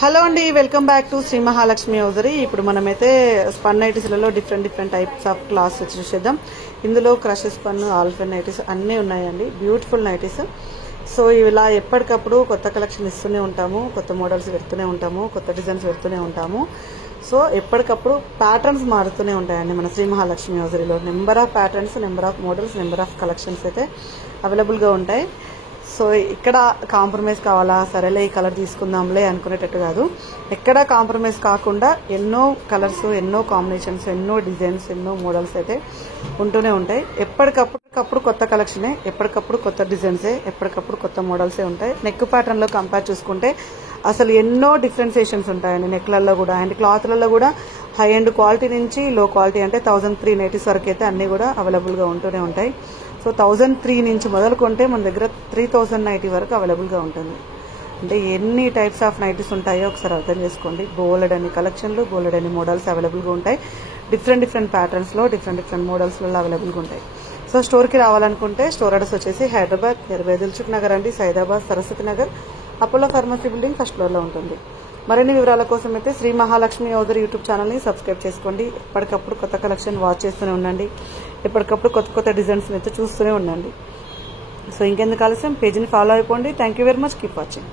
Hello అండి, welcome back to Sri Mahalakshmi hosiery. ఇప్పుడు మనమైతే స్పన్ నైటీస్లలో డిఫరెంట్ టైప్స్ ఆఫ్ క్లాస్ చూసేద్దాం. ఇందులో క్రష్ స్పన్, ఆల్ఫెన్ నైటీస్ అన్నీ ఉన్నాయండి. Beautiful nighties. సో ఇలా ఎప్పటికప్పుడు కొత్త కలెక్షన్ ఇస్తూనే ఉంటాము, కొత్త మోడల్స్ పెడుతూనే ఉంటాము, కొత్త డిజైన్స్ పెడుతూనే ఉంటాము. సో ఎప్పటికప్పుడు ప్యాటర్న్స్ మారుతూనే ఉంటాయండి మన శ్రీ మహాలక్ష్మి హౌజరీలో. Number of patterns, number of models, number of collections అయితే అవైలబుల్గా ఉంటాయి. సో ఇక్కడ కాంప్రమైజ్ కావాలా, సరేలే ఈ కలర్ తీసుకుందాంలే అనుకునేటట్టు కాదు. ఎక్కడ కాంప్రమైజ్ కాకుండా ఎన్నో కలర్స్, ఎన్నో కాంబినేషన్స్, ఎన్నో డిజైన్స్, ఎన్నో మోడల్స్ అయితే ఉంటూనే ఉంటాయి. ఎప్పటికప్పుడు కొత్త కలెక్షనే, ఎప్పటికప్పుడు కొత్త డిజైన్సే, ఎప్పటికప్పుడు కొత్త మోడల్సే ఉంటాయి. నెక్ ప్యాటర్న్లో కంపేర్ చూసుకుంటే అసలు ఎన్నో డిఫరెన్సియేషన్స్ ఉంటాయండి నెక్లలో కూడా. అండ్ క్లాత్లలో కూడా హై అండ్ క్వాలిటీ నుంచి లో క్వాలిటీ అంటే 1390 వరకు అయితే అన్నీ కూడా అవైలబుల్గా ఉంటూనే ఉంటాయి. సో 1003 నుంచి మొదలుకుంటే మన దగ్గర 3090 వరకు అవైలబుల్గా ఉంటుంది. అంటే ఎన్ని టైప్స్ ఆఫ్ నైటీస్ ఉంటాయో ఒకసారి అర్థం చేసుకోండి. బోలెడని కలెక్షన్లు, బోలెడని మోడల్స్ అవైలబుల్గా ఉంటాయి. డిఫరెంట్ ప్యాటర్న్స్లో, డిఫరెంట్ మోడల్స్లలో అవైలబుల్గా ఉంటాయి. సో స్టోర్కి రావాలనుకుంటే స్టోర్ అడ్రస్ వచ్చేసి హైదరాబాద్ నియర్ దిల్సుఖ్ నగర్ అండి, Saidabad Saraswati Nagar, Apollo pharmacy building first ఫ్లోర్లో ఉంటుంది. మరిన్ని వివరాల కోసం అయితే శ్రీ మహాలక్ష్మి హౌజరీ యూట్యూబ్ ఛానల్ని సబ్స్క్రైబ్ చేసుకోండి. ఎప్పటికప్పుడు కొత్త కలెక్షన్ వాచ్ చేస్తూనే ఉండండి. ఎప్పటికప్పుడు కొత్త డిజైన్స్ అయితే చూస్తూనే ఉండండి. సో ఇంకెందుకు ఆలస్యం, పేజీని ఫాలో అయిపోండి. Thank you very much. Keep watching.